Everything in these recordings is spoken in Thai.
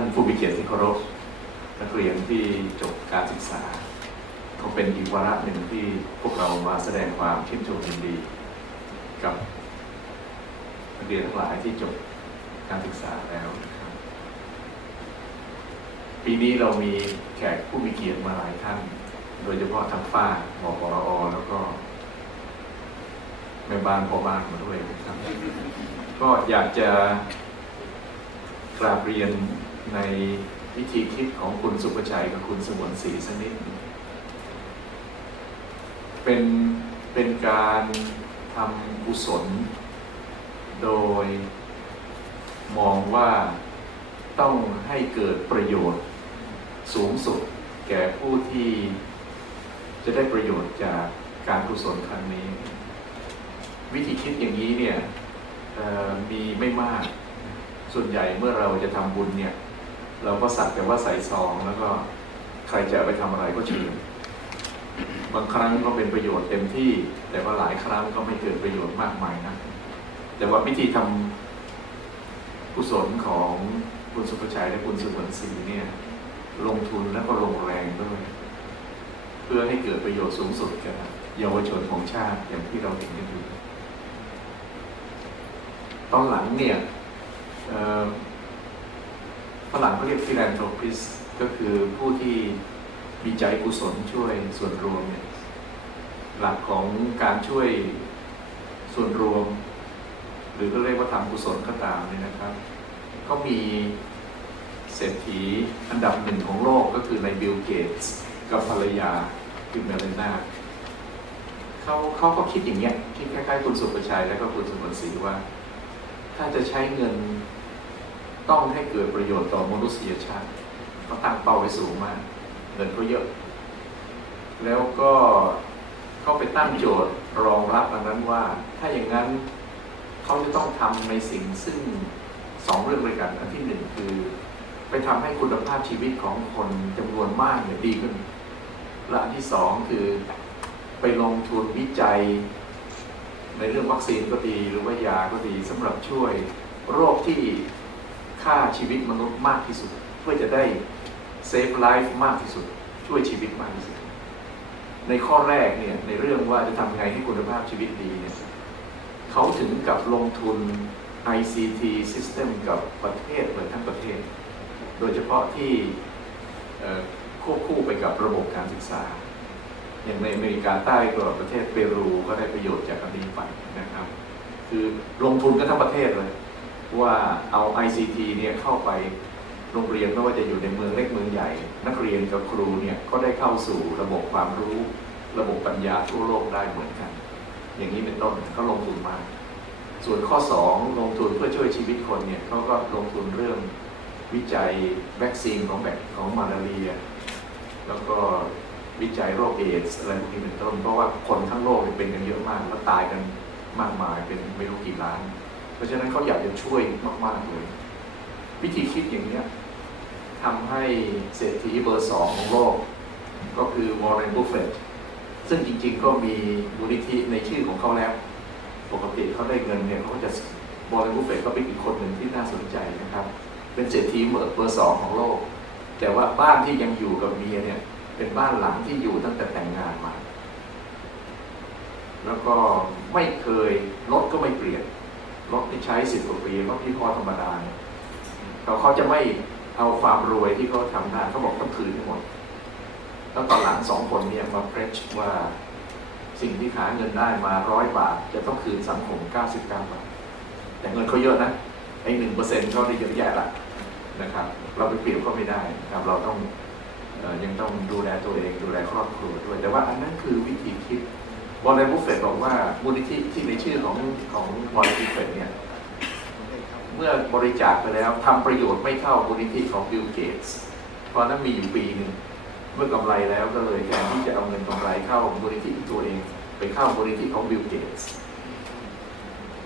ท่านผู้มีเกียรติที่เคารพนักเรียนที่จบการศึกษาก็เป็นอีกวาระหนึ่งที่พวกเรามาแสดงความชื่นชมยินดีกับนักเรียนทั้งหลายที่จบการศึกษาแล้วนะครับปีนี้เรามีแขกผู้มีเกียรติมาหลายท่านโดยเฉพาะทางฝ้าหมอปรอแล้วก็แม่บ้านพ่อบ้านมาด้วยนะครับก็อยากจะกราบเรียนในวิธีคิดของคุณสุภชัยกับคุณสมวนศรีสักนิดเป็นการทำกุศลโดยมองว่าต้องให้เกิดประโยชน์สูงสุดแก่ผู้ที่จะได้ประโยชน์จากการกุศลครั้งนี้วิธีคิดอย่างนี้เนี่ยมีไม่มากส่วนใหญ่เมื่อเราจะทำบุญเนี่ยเราก็สักแต่ว่าใส่ซองแล้วก็ใครจะไปทำอะไรก็เชิญบางครั้งก็เป็นประโยชน์เต็มที่แต่ว่าหลายครั้งก็ไม่เกิดประโยชน์มากมายนะแต่ว่าวิธีทำกุศลของคุณสุภชัยและคุณสุวรรณศรีเนี่ยลงทุนแล้วก็ลงแรงด้วยเพื่อให้เกิดประโยชน์สูงสุดแก่เยาวชนของชาติอย่างที่เราเห็นกันอยู่ตอนหลังเนี่ยฝรั่งเขาเรียก philanthropist ก็คือผู้ที่มีใจกุศลช่วยส่วนรวมเนี่ยหลักของการช่วยส่วนรวมหรือก็เรียกว่าทำกุศลก็ตามเนี่ยนะครับก็มีเศรษฐีอันดับหนึ่งของโลกก็คือในบิลเกตส์กับภรรยาคือเมลานาเขาก็คิดอย่างเงี้ยคิดคล้ายๆคุณสุภชัยและก็คุณสมบัติศรีว่าถ้าจะใช้เงินต้องให้เกิดประโยชน์ต่อมนุษยชาติเขาตั้งเป้าไว้สูงมากเงินก็เยอะแล้วก็เขาไปตั้งโจทย์รองรับอันนั้นว่าถ้าอย่างนั้นเขาจะต้องทำในสิ่งซึ่งสองเรื่องด้วยกันอันที่หนึ่งคือไปทำให้คุณภาพชีวิตของคนจำนวนมากเนี่ยดีขึ้นและอันที่สองคือไปลงทุนวิจัยในเรื่องวัคซีนก็ดีหรือว่ายาก็ดีสำหรับช่วยโรคที่ฆ่าชีวิตมนุษย์มากที่สุดเพื่อจะได้เซฟไลฟ์มากที่สุดช่วยชีวิตมากที่สุดในข้อแรกเนี่ยในเรื่องว่าจะทำไงให้คุณภาพชีวิตดีเนี่ยเขาถึงกับลงทุน ICT System กับประเทศเลยทั้งประเทศโดยเฉพาะที่ควบคู่ไปกับระบบการศึกษาอย่างในอเมริกาใต้ก็ประเทศเปรูก็ได้ประโยชน์จากอันนี้ไปนะครับคือลงทุนกันทั้งประเทศเลยว่าเอา ICT เนี่ยเข้าไปโรงเรียนไม่ว่าจะอยู่ในเมืองเล็กเมืองใหญ่นักเรียนกับครูเนี่ยก็ได้เข้าสู่ระบบความรู้ระบบปัญญาทั่วโลกได้เหมือนกันอย่างนี้เป็นต้นก็ลงทุนมากส่วนข้อ2ลงทุนเพื่อช่วยชีวิตคนเนี่ยเขาก็ลงทุนเรื่องวิจัยวัคซีนของมาลาเรียแล้วก็วิจัยโรคเอดส์อะไรพวกนี้เป็นต้นเพราะว่าคนทั้งโลกเป็นกันเยอะมากแล้วตายกันมากมายเป็นไม่รู้กี่ล้านเพราะฉะนั้นเขาอยากจะช่วยมากๆเลยวิธีคิดอย่างนี้ทำให้เศรษฐีเบอร์2ของโลกก็คือวอร์เรน บัฟเฟตต์ซึ่งจริงๆก็มีมูลนิธิในชื่อของเขาแล้วปกติเขาได้เงินเนี่ยเขาจะวอร์เรน บัฟเฟตต์ก็เป็นอีกคนหนึ่งที่น่าสนใจนะครับเป็นเศรษฐีเบอร์2ของโลกแต่ว่าบ้านที่ยังอยู่กับเมียเนี่ยเป็นบ้านหลังที่อยู่ตั้งแต่แต่งงานมาแล้วก็ไม่เคยรถก็ไม่เปลี่ยนรถที่ใช้10 กว่าปีรถที่พอธรรมดาเนี่ยเขาจะไม่เอาความรวยที่เขาทำได้เขาบอกต้องคืนทั้งหมดแล้วตอนหลัง2 คนเนี่ยมาเพรสว่าสิ่งที่หาเงินได้มา100 บาทจะต้องคืนสังคม99 บาทแต่เงินเขาเยอะนะไอ้ 1% เขาได้เยอะแยะละนะครับเราไปเปรียบเขาไม่ได้นะครับเราต้องยังต้องดูแลตัวเองดูแลครอบครัวด้วยแต่ว่าอันนั้นคือวิธีคิดวอร์เรน บัฟเฟตต์บอกว่ามูลนิธิที่ในชื่อของวอร์เรน บัฟเฟตต์เนี่ยเมื่อบริจาคไปแล้วทำประโยชน์ไม่เท่ามูลนิธิของบิลเกตส์เพราะนั้นมีอยู่ปีหนึ่งเมื่อกำไรแล้วก็เลยแทนที่จะเอาเงินกำไรเข้ามูลนิธิตัวเองไปเข้ามูลนิธิของบิลเกตส์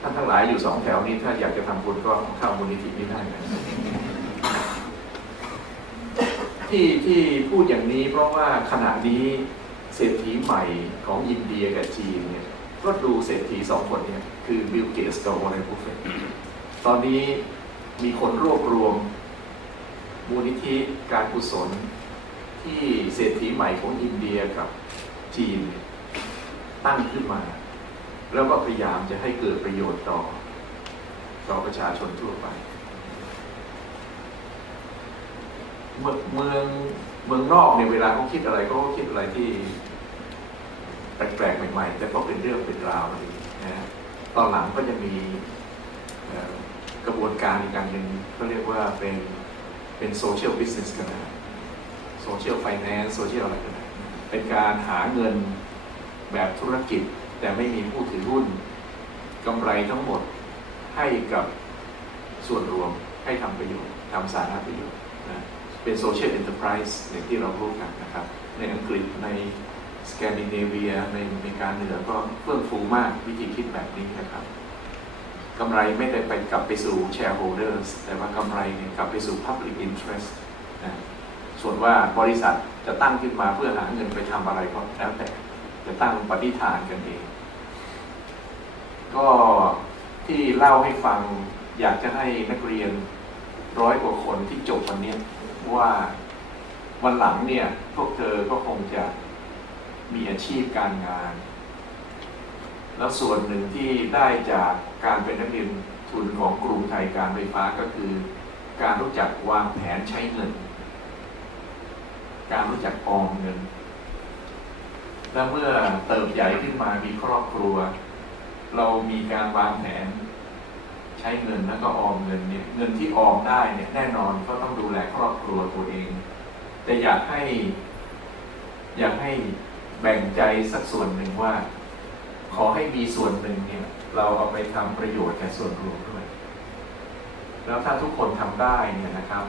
ท่านทั้งหลายอยู่2 แถวนี้ถ้าอยากจะทำบุญก็เข้ามูลนิธินี้ได้นะที่พูดอย่างนี้เพราะว่าขณะนี้เศรษฐีใหม่ของอินเดียกับจีนเนี่ยก็ดูเศรษฐี2 คนเนี่ยคือบิลเกตส์กับวอร์เรน บัฟเฟตต์ตอนนี้มีคนรวบรวม มูลนิธิการกุศลที่เศรษฐีใหม่ของอินเดียกับจีนตั้งขึ้นมาแล้วก็พยายามจะให้เกิดประโยชน์ต่อประชาชนทั่วไปเมืองนอกเนี่ยเวลาเขาคิดอะไรก็คิดอะไรที่แปลกๆใหม่ๆแต่ก็เป็นเรื่องเป็นราวเลยนะตอนหลังก็จะมีกระบวนการอีกการหนึ่งเขาเรียกว่าเป็นโซเชียลบิสเนสกันนะโซเชียลไฟแนนซ์โซเชียลอะไรกันนะเป็นการหาเงินแบบธุรกิจแต่ไม่มีผู้ถือหุ้นกำไรทั้งหมดให้กับส่วนรวมให้ทำประโยชน์ทำสาธารณประโยชน์นะเป็นโซเชียลเอ็นเตอร์ไพรส์อย่างที่เรารู้กันนะครับในอังกฤษในสแกนดิเนเวียในอเมริกาเหนือก็เฟื่องฟูมากวิธีคิดแบบนี้นะครับกำไรไม่ได้ไปกลับไปสู่ shareholders แต่ว่ากำไรเนี่ยกลับไปสู่ public interest นะส่วนว่าบริษัทจะตั้งขึ้นมาเพื่อหาเงินไปทำอะไรก็แล้วแต่จะตั้งปฏิฐานกันเองก็ที่เล่าให้ฟังอยากจะให้นักเรียน100 กว่าคนที่จบวันนี้ว่าวันหลังเนี่ยพวกเธอก็คงจะมีอาชีพการงานแล้วส่วนหนึ่งที่ได้จากการเป็นนักเรียนทุนของกรุงไทยการไฟฟ้าก็คือการรู้จักวางแผนใช้เงินการรู้จักออมเงินและเมื่อเติบใหญ่ขึ้นมามีครอบครัวเรามีการวางแผนใช้เงินแล้วก็ออมเงินเนี่ยเงินที่ออมได้เนี่ยแน่นอนก็ต้องดูแลครอบครัวตัวเองแต่อยากให้แบ่งใจสักส่วนหนึ่งว่าขอให้มีส่วนหนึ่งเนี่ยเราเอาไปทำประโยชน์แก่ส่วนรวมด้วยแล้วถ้าทุกคนทำได้เนี่ยนะครับ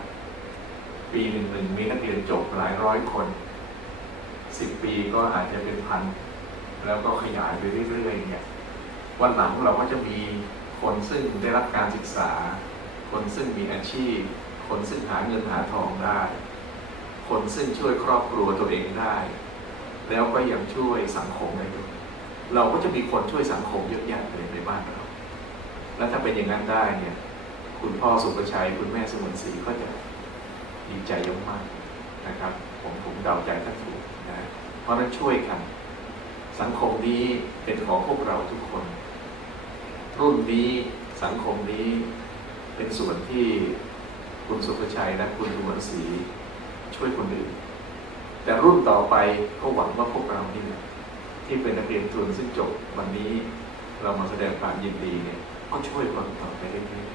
ปีหนึ่งมีนักเรียนจบหลายร้อยคน10 ปีก็อาจจะเป็นพันแล้วก็ขยายไปเรื่อยๆเนี่ยวันหลังเราก็จะมีคนซึ่งได้รับการศึกษาคนซึ่งมีอาชีพคนซึ่งหาเงินหาทองได้คนซึ่งช่วยครอบครัวตัวเองได้แล้วก็ยังช่วยสังคมได้ด้วยเราก็จะมีคนช่วยสังคมเยอะแยะเลยในบ้านเราและถ้าเป็นอย่างนั้นได้เนี่ยคุณพ่อสุภชัยคุณแม่สมนศรีก็จะดีใจเยอะมากนะครับผมเดาใจท่านถูกนะเพราะนั้นช่วยกันสังคมนี้เป็นของพวกเราทุกคนรุ่นนี้สังคมนี้เป็นส่วนที่คุณสุภชัยและคุณสมนศรีช่วยคนอื่นแต่รุ่นต่อไปก็หวังว่าพวกเรานี่ที่เป็นนักเรียนทุนซึ่งจบวันนี้เรามาแสดงความยินดีเนี่ยก็ช่วยคนต่อไปเรื่อย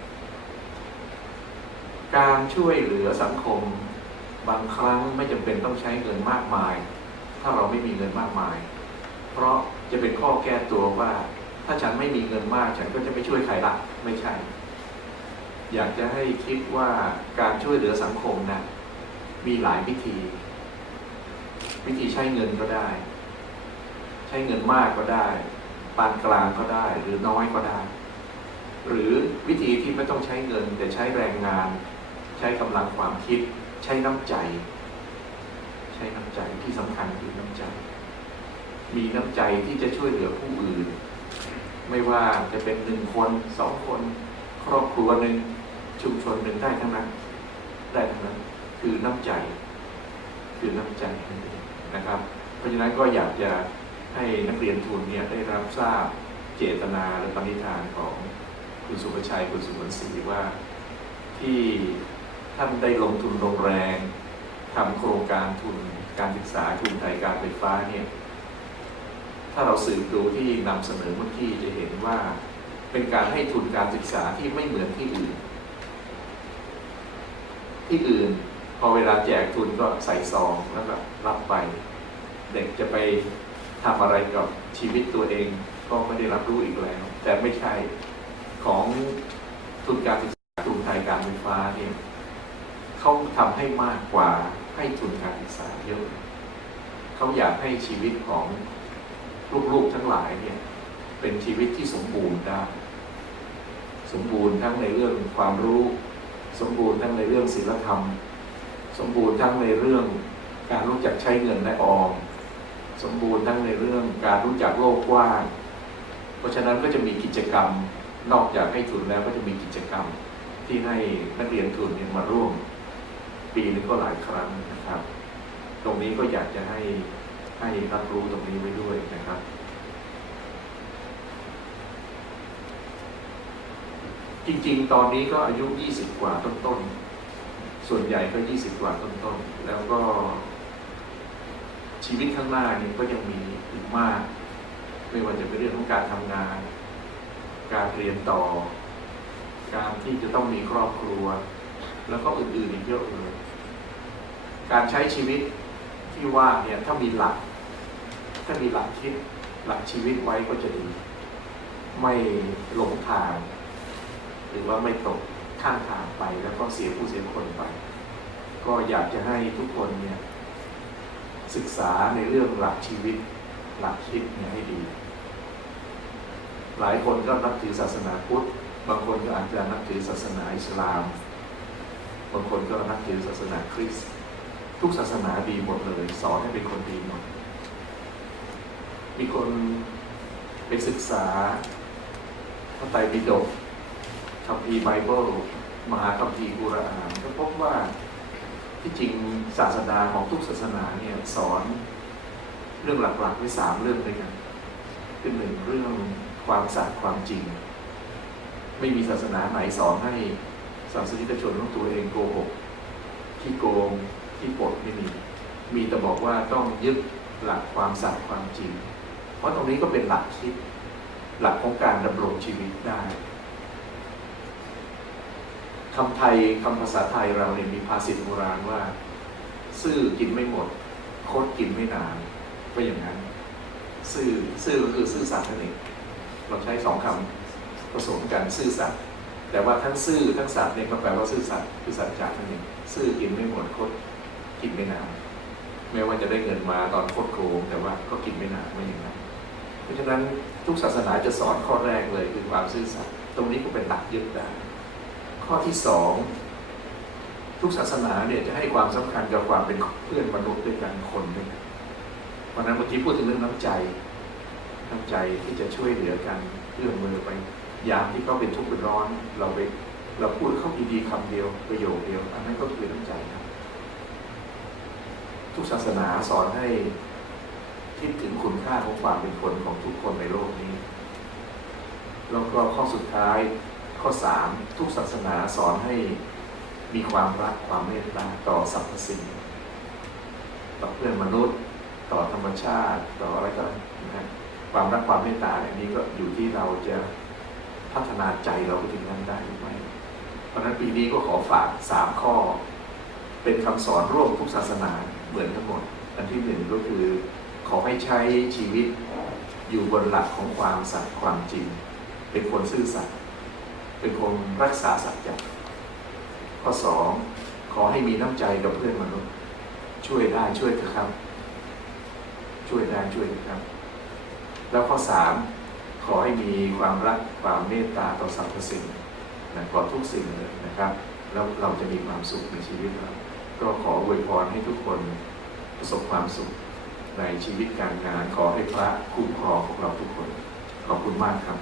ๆการช่วยเหลือสังคมบางครั้งไม่จำเป็นต้องใช้เงินมากมายถ้าเราไม่มีเงินมากมายเพราะจะเป็นข้อแก้ตัวว่าถ้าฉันไม่มีเงินมากฉันก็จะไม่ช่วยใครละไม่ใช่อยากจะให้คิดว่าการช่วยเหลือสังคมนะมีหลายวิธีใช้เงินก็ได้ใช้เงินมากก็ได้ปานกลางก็ได้หรือน้อยก็ได้หรือวิธีที่ไม่ต้องใช้เงินแต่ใช้แรงงานใช้กำลังความคิดใช้น้ำใจที่สำคัญคือน้ำใจมีน้ำใจที่จะช่วยเหลือผู้อื่นไม่ว่าจะเป็น1 คน2 คนครอบครัวหนึ่งชุมชนหนึ่งได้ทั้งนั้นคือน้ำใจนะครับเพราะฉะนั้นก็อยากจะให้นักเรียนทุนเนี่ยได้รับทราบเจตนาและปณิธานของคุณสุภชัยคุณสุวรรณศรีว่าที่ท่านได้ลงทุนลงแรงทำโครงการทุนการศึกษาทุนไทยการไฟฟ้าเนี่ยถ้าเราสืบดูที่นำเสนอเมื่อกี้จะเห็นว่าเป็นการให้ทุนการศึกษาที่ไม่เหมือนที่อื่นพอเวลาแจกทุนก็ใส่ซองแล้วก็รับไปเด็กจะไปทำอะไรกับชีวิตตัวเองก็ไม่ได้รับรู้อีกแล้วแต่ไม่ใช่ของทุนการศึกษาทุนไทยการไฟฟ้าเนี่ยเขาทำให้มากกว่าให้ทุนการศึกษาเยอะเขาอยากให้ชีวิตของลูกๆทั้งหลายเนี่ยเป็นชีวิตที่สมบูรณ์ได้สมบูรณ์ทั้งในเรื่องความรู้สมบูรณ์ทั้งในเรื่องศีลธรรมสมบูรณ์ทั้งในเรื่องการรู้จักใช้เงินและออมสมบูรณ์ทั้งในเรื่องการรู้จักโลกกว้างเพราะฉะนั้นก็จะมีกิจกรรมนอกจากให้ทุนแล้วก็จะมีกิจกรรมที่ให้นักเรียนทุนมาร่วม ปีนึงก็หลายครั้งนะครับ ตรงนี้ก็อยากจะให้รับรู้ตรงนี้ไว้ด้วยนะครับ จริงๆตอนนี้ก็อายุ20 กว่าต้นๆส่วนใหญ่ก็20 กว่าต้นๆแล้วก็ชีวิตข้างหน้านี่ก็ยังมีอีกมากไม่ว่าจะเป็นเรื่องของการทำงานการเรียนต่อการที่จะต้องมีครอบครัวแล้วก็อื่นๆอีกเยอะเลยการใช้ชีวิตที่ว่าเนี่ยถ้ามีหลักคิดหลักชีวิตไว้ก็จะดีไม่หลงทางหรือว่าไม่ตกข้างทางไปแล้วก็เสียผู้เสียคนไปก็อยากจะให้ทุกคนเนี่ยศึกษาในเรื่องหลักชีวิตหลักคิดเนี่ยให้ดีหลายคนก็นับถือศาสนาพุทธบางคนก็อาจจะนับถือศาสนาอิสลามบางคนก็นับถือศาสนาคริสต์ทุกศาสนาดีหมดเลยสอนให้เป็นคนดีหมดมีคนไปศึกษาพระไตรปิฎกคัมภีร์ไบเบิลมหาคัมภีร์กุรอานก็พบว่าที่จริงศาสนาของทุกศาสนาเนี่ยสอนเรื่องหลักๆไว้3 เรื่องด้วยกันคือ1 เรื่องความสัตย์ความจริงไม่มีศาสนาไหนสอนให้ศาสนิกชนของตัวเองโกหกขี้โกงขี้ปดไม่มีแต่บอกว่าต้องยึดหลักความสัตย์ความจริงเพราะตรงนี้ก็เป็นหลักคิดหลักของการดำรงชีวิตได้คำไทยคำภาษาไทยเราเนี่ยมีภาษิตโบราณว่าซื่อกินไม่หมดคดกินไม่นานก็อย่างนั้นซื่อก็คือซื่อสัตย์นั่นเองเราใช้2 คำผสมกันซื่อสัตย์แต่ว่าทั้งซื่อทั้งสัตย์เนี่ยก็แปลว่าซื่อสัตย์คือสัจจะนั่นเองซื่อกินไม่หมดคดกินไม่นานแม้ว่าจะได้เงินมาตอนโคตรโกงแต่ว่าก็กินไม่นานไม่อย่างนั้นเพราะฉะนั้นทุกศาสนาจะสอนข้อแรกเลยคือความซื่อสัตย์ตรงนี้ก็เป็นหลักยึดได้ข้อที่2ทุกศาสนาเนี่ยจะให้ความสำคัญกับความเป็นเพื่อนมนุษย์ด้วยกันคนด้วยกันเพราะนั้นเมื่อกี้พูดถึงเรื่องน้ำใจที่จะช่วยเหลือกันเอื้อมมือไปยามที่เขาเป็นทุกข์เป็นร้อนเราพูดเขาดีๆคำเดียวประโยคเดียวอันนั้นก็คือน้ำใจครับทุกศาสนาสอนให้คิดถึงคุณค่าของความเป็นคนของทุกคนในโลกนี้แล้วก็ข้อสุดท้ายข้อ3ทุกศาสนาสอนให้มีความรักความเมตตาต่อสรรพสิ่งต่อเพื่อนมนุษย์ต่อธรรมชาติต่ออะไรก็นะความรักความเมตตาอันนี้ก็อยู่ที่เราจะพัฒนาใจเราไปถึงนั้นได้หรือไม่เพราะฉะนั้นปีนี้ก็ขอฝาก3 ข้อเป็นคำสอนร่วมทุกศาสนาเหมือนทั้งหมดอันที่1ก็คือขอให้ใช้ชีวิตอยู่บนหลักของความสัตย์ความจริงเป็นคนซื่อสัตย์เป็นคนรักษาสัจจะข้อ2ขอให้มีน้ำใจกับเพื่อนมนุษย์ช่วยได้ช่วยเถอะครับช่วยได้ช่วยเถอะครับแล้วข้อ3ขอให้มีความรักความเมตตาต่อสรรพสิ่งนะต่อทุกสิ่งเลยนะครับแล้วเราจะมีความสุขในชีวิตเราก็ขออวยพรให้ทุกคนประสบความสุขในชีวิตการงานขอให้พระคุ้มครองพวกเราทุกคนขอบคุณมากครับ